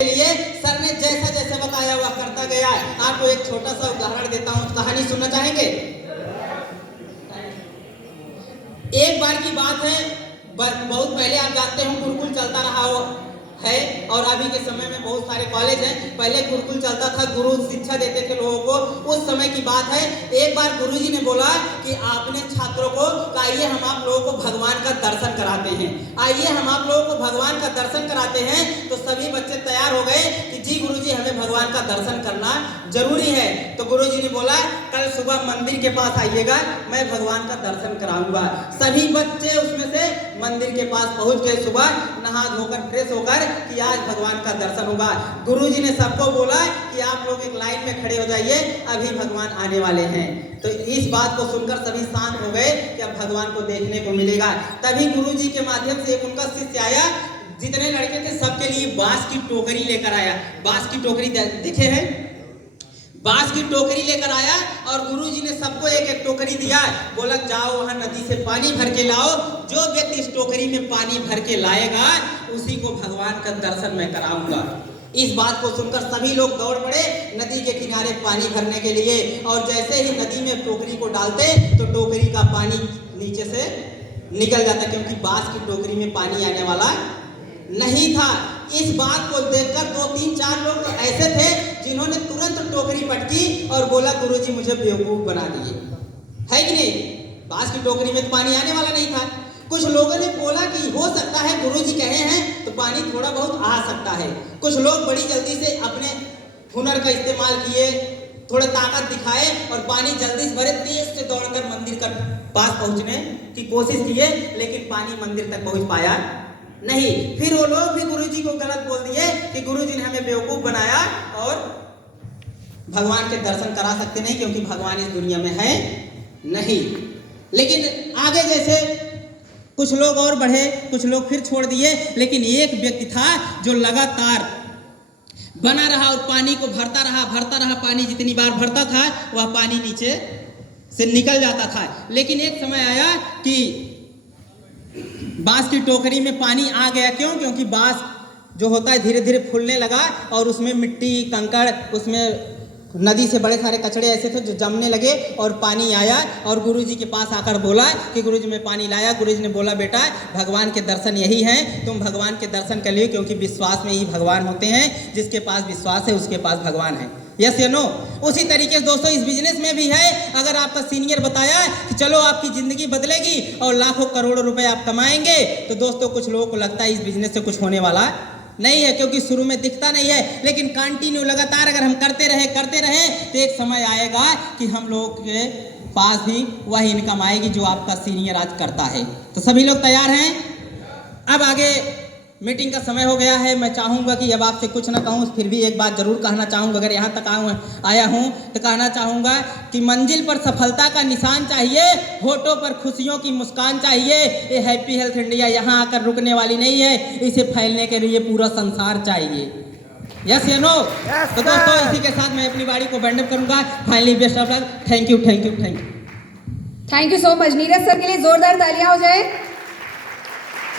लिए सर ने जैसा जैसा बताया हुआ करता गया। आपको एक छोटा सा उदाहरण देता हूँ, कहानी सुनना चाहेंगे? एक बार की बात है, बहुत पहले आप जानते हो गुरुकुल चलता रहा है और अभी के समय में बहुत सारे कॉलेज हैं। पहले गुरुकुल चलता था, गुरु शिक्षा देते थे लोगों को। उस समय की बात है, एक बार गुरुजी ने बोला कि आपने छात्रों को आइए हम आप लोगों को भगवान का दर्शन कराते हैं, आइए हम आप लोगों को भगवान का दर्शन कराते हैं। तो सभी बच्चे तैयार हो गए कि जी गुरुजी हमें भगवान का दर्शन करना जरूरी है। तो गुरुजी ने बोला कल सुबह मंदिर के पास आइएगा, मैं भगवान का दर्शन कराऊंगा। सभी बच्चे उसमें से मंदिर के पास पहुंच गए, सुबह नहा धोकर फ्रेश होकर कि आज भगवान का दर्शन होगा। गुरुजी ने सबको बोला कि आप लोग एक लाइन में खड़े हो जाइए, अभी भगवान आने वाले हैं। तो इस बात को सुनकर सभी शांत हो गए कि अब भगवान को देखने को मिलेगा। तभी गुरुजी के माध्यम से एक उनका शिष्य आया, जितने लड़के थे सबके लिए बांस की टोकरी लेकर आया। बांस की टोकरी देखे हैं, बांस की टोकरी लेकर आया और गुरुजी ने सबको एक एक टोकरी दिया। बोला जाओ वहां नदी से पानी भर के लाओ, जो व्यक्ति इस टोकरी में पानी भर के लाएगा उसी को भगवान का दर्शन मैं कराऊंगा। इस बात को सुनकर सभी लोग दौड़ पड़े नदी के किनारे पानी भरने के लिए। और जैसे ही नदी में टोकरी को डालते तो टोकरी का पानी नीचे से निकल जाता, क्योंकि बांस की टोकरी में पानी आने वाला नहीं था। इस बात को देखकर 2-3-4 लोग तो ऐसे थे जिन्होंने तुरंत टोकरी पटकी और बोला गुरुजी मुझे बेवकूफ बना दिए, है कि नहीं? बांस की टोकरी में तो पानी आने वाला नहीं था। कुछ लोगों ने बोला कि हो सकता है गुरुजी कहे हैं तो पानी थोड़ा बहुत आ सकता है। कुछ लोग बड़ी जल्दी से अपने हुनर का इस्तेमाल किए, थोड़ा ताकत दिखाए और पानी जल्दी से भरे, तेज से दौड़कर मंदिर का पास पहुंचने की कोशिश किए, लेकिन पानी मंदिर तक पहुंच पाया नहीं। फिर वो लोग भी गुरुजी को गलत बोल दिए कि गुरुजी ने हमें बेवकूफ बनाया और भगवान के दर्शन करा सकते नहीं, क्योंकि भगवान इस दुनिया में है नहीं। लेकिन आगे जैसे कुछ लोग और बढ़े, कुछ लोग फिर छोड़ दिए, लेकिन एक व्यक्ति था जो लगातार बना रहा और पानी को भरता रहा। पानी जितनी बार भरता था वह पानी नीचे से निकल जाता था। लेकिन एक समय आया कि बांस की टोकरी में पानी आ गया। क्यों? क्योंकि बांस जो होता है धीरे धीरे फूलने लगा और उसमें मिट्टी कंकड़, उसमें नदी से बड़े सारे कचड़े ऐसे थे जो जमने लगे और पानी आया। और गुरुजी के पास आकर बोला कि गुरुजी मैं पानी लाया। गुरुजी ने बोला बेटा भगवान के दर्शन यही हैं, तुम भगवान के दर्शन कर लियो, क्योंकि विश्वास में ही भगवान होते हैं। जिसके पास विश्वास है उसके पास भगवान है। यस या नो? उसी तरीके से दोस्तों इस बिजनेस में भी है। अगर आपका सीनियर बताया कि चलो आपकी जिंदगी बदलेगी और लाखों करोड़ों रुपए आप कमाएंगे, तो दोस्तों कुछ लोगों को लगता है इस बिजनेस से कुछ होने वाला नहीं है, क्योंकि शुरू में दिखता नहीं है। लेकिन कंटिन्यू लगातार अगर हम करते रहे तो एक समय आएगा कि हम लोग के पास भी वह इनकम आएगी जो आपका सीनियर आज करता है। तो सभी लोग तैयार हैं? अब आगे मीटिंग का समय हो गया है। मैं चाहूँगा कि अब आपसे कुछ ना कहूँ, फिर भी एक बात जरूर कहना चाहूँगा। अगर यहाँ तक आया हूँ तो कहना चाहूँगा कि मंजिल पर सफलता का निशान चाहिए, होठों पर खुशियों की मुस्कान चाहिए। ये हैप्पी हेल्थ इंडिया यहाँ आकर रुकने वाली नहीं है, इसे फैलने के लिए पूरा संसार चाहिए। यस या नो? तो दोस्तों इसी के साथ मैं अपनी बाड़ी को वाइंड अप करूँगा। Finally best of luck. Thank you. Thank you so much. Neeraj sir के लिए जोरदार तालियां हो जाए।